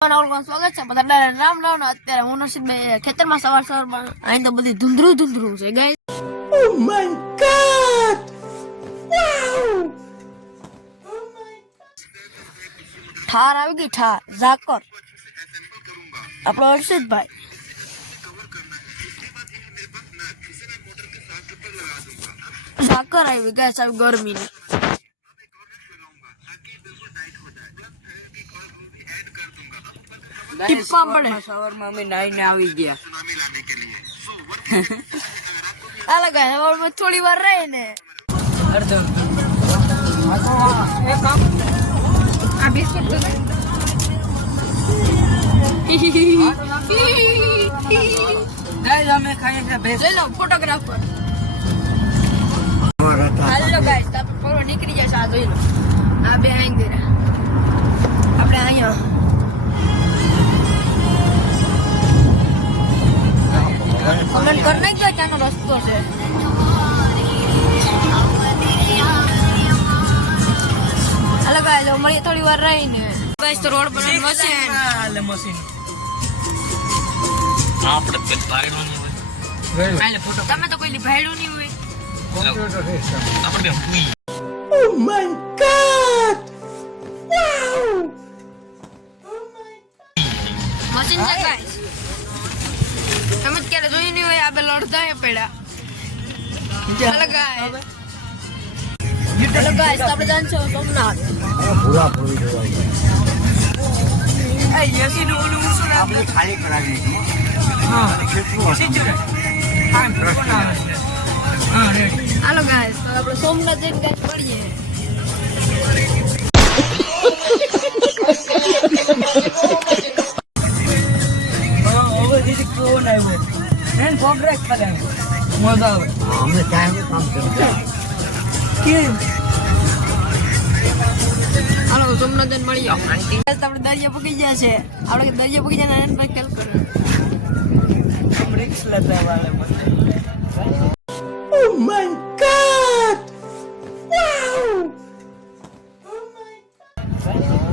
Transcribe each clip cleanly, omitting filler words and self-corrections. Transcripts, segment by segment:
સ્વાગત છે બધા રામ રામ. અત્યારે હું નસીબભાઈ ખેતરમાં સવારમાં અહીં તો બધી ધૂંધળું છે ગાઈસ. ઓ માય ગોડ, ઠાર આવી ગઈ, ઠાર ઝાકર આપણો હર્ષિતભાઈ. ઝાકર આવી ગાઈસ, આવી ગરમીની ટીપા પડે. સવારમાં અમે નાઈને આવી ગયા. હાલો ગાઈસ, સવારમાં થોડી વાર રહી ને અર્ધો આ બિસ્કુટ તો ગાઈસ અમે ખાઈએ છીએ ભેંસ. લઈ લો ફોટોગ્રાફર. હાલો ગાઈસ, તો ફોટો નીકળી જશે. આ જોઈ લો, આ બે આઈ ગયા આપણે અહીંયા. કમેન્ટ કર નાખજો ક્યાંનો રસ્તો છે. હાલો ગાઈસ, મળીએ થોડી વાર રહીને. ગાઈસ તો રોડ બનાવવાનું મશીન આપણે પેલ ભાઈડું હોય. આલે ફોટો તમે તો કોઈ ભાઈડું નહીં હોય. આપણે હુઈ ઓ માય ગોડ, મશીન છે ગાઈસ. તમે ક્યારે જોયું નહીં હોય. આ બે લડતા હે પેડા. હાલો ગાઈસ, આપણે જાણશો સોમનાથ. એ યસીનું ઓલું શું નામ? આપણે ખાલી કરાવી હા કેટલું સિંચુરે હા કોણ આવે છે? હા રેડી. હાલો ગાઈસ, તો આપણે સોમનાથ જઈને ગાઈસ મળીએ. હવે દીદી કોણ આવ્યો? એન પ્રોગ્રેસ કરે મજા આવે. અમે ટાઈમ કામ કરીએ. કેમ હાલો સોમનાથ જઈને મળીએ. આપણે દરિયા પકી ગયા છે. આપણે દરિયા પકી જાય ને ખેલ કરે. બ્રિક્સ લેતા વાલે મને. ઓ માય ગોડ,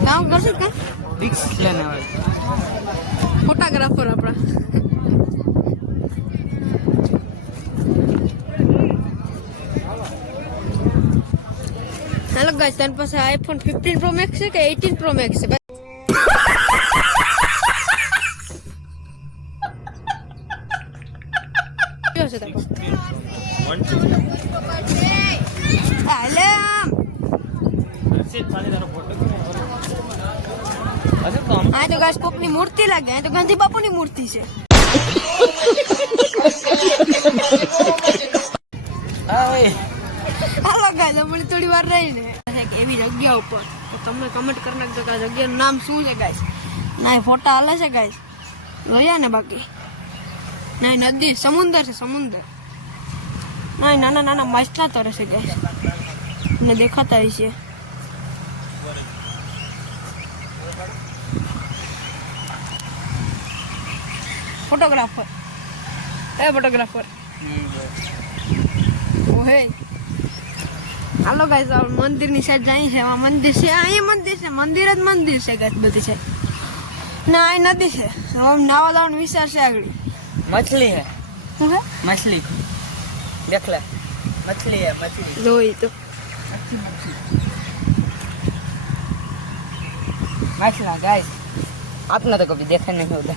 કામ કરશે કે બ્રિક્સ લેને વાલે ફોટોગ્રાફર આપણા. હેલો ગાઈસ, તારી પાસે આઈફોન 15 પ્રો મેક્સ છે કે 18 પ્રો મેક્સ છે? કયો છે તારો? હાલે આમ. આ તો ગાઈસ કોકની મૂર્તિ લાગે. આ તો ગાંધી બાપુની મૂર્તિ છે. હાલો ગાઈસ, મને થોડી વાર રહીને એવી જગ્યા ઉપર તો તમને કમેન્ટ કરી નાખજો કે આ જગ્યાનું નામ શું છે ગાઈસ. ના ફોટા હાલે છે ગાઈસ, જોયા ને? બાકી ના નદી, સમુદ્ર છે, સમુદ્ર. ના નાના નાના માછલા તરે છે ગાઈસ, તમને દેખાતા હશે. ફોટોગ્રાફર, એ ફોટોગ્રાફર ઓહે. હાલો ગાઈસ, મંદિરની સાઈડ જાય છે. આ મંદિર છે, અહીંયા મંદિર છે, મંદિર જ મંદિર છે ગાઈસ બધી છે. ના અહીં નદી છે. નાવા જવાનો વિચાર છે આગળ. मछली है, શું છે? मछली देख ले, मछली है, मछली. જોઈ તો मछला गाइस आपने तो कभी देखा नहीं होगा.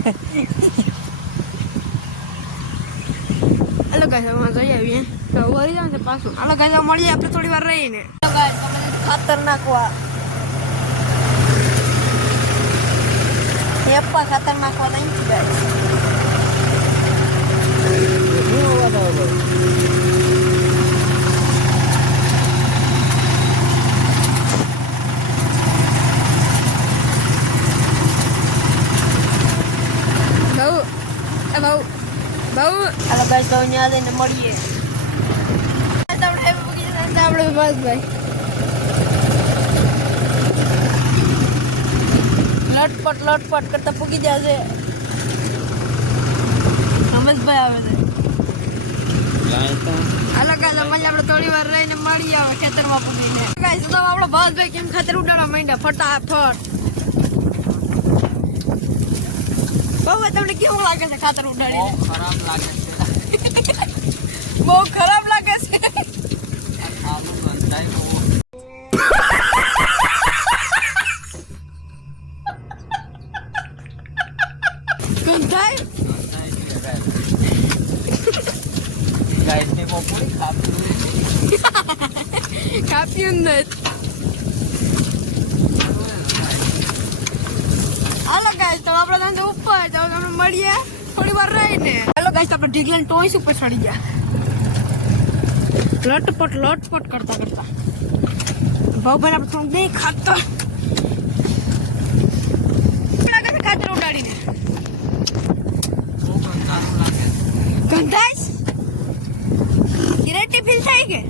હાલો ગાઈસ, અમે જઈ આવીએ તો વળી જાય છે પાછું. હાલો ગાઈસ, મળીએ આપણે થોડી વાર રહીને. હાલો ગાઈસ, ખાતર નાખવા એપ્પા ખાતર નાખવા નહીં ગાઈસ. બહુ હાલો ગાઈસ, તો અહીંયા જઈને મળીએ. આપણે બસભાઈ લટપટ કરતા પૂગી જાય છે. રમેશભાઈ આવે છે. હાલો ગાઈસ, આપણે થોડી વાર રહીને મળી આવે ખેતરમાં પૂગીને. ગાઈસ, તો આપણો ભાસભાઈ કેમ ખાતર ઉડાડવા માંડ્યા ફટાફટ. હવે તમને કેવું લાગે છે ખાતર બહુ ઉડાડીને ખરાબ લાગે છે બહુ ખરાબ લાગે છે આ ખાવાનું ગંધાય બહુ. ગંધાય ગંધાય છે ગાય. ગાયને બપોરે ખાતું કાપ્યું જ નથી હાલો ગાઈસ તો આપણે ધંધો ઉપર તો તમને મળીએ થોડી વાર રહીને હાલો ગાઈસ આપણે ઢીકલાને ટોઈસ ઉપર ચડી ગયા લટપટ કરતા ભાવભાઈ આપણે થોડું નહીં ખાતા લાગે છે ખાતર ઉડાડીને બહુ ગંધારું લાગે છે. ગંધાઈશ ગેરંટી ફીલ થાય કે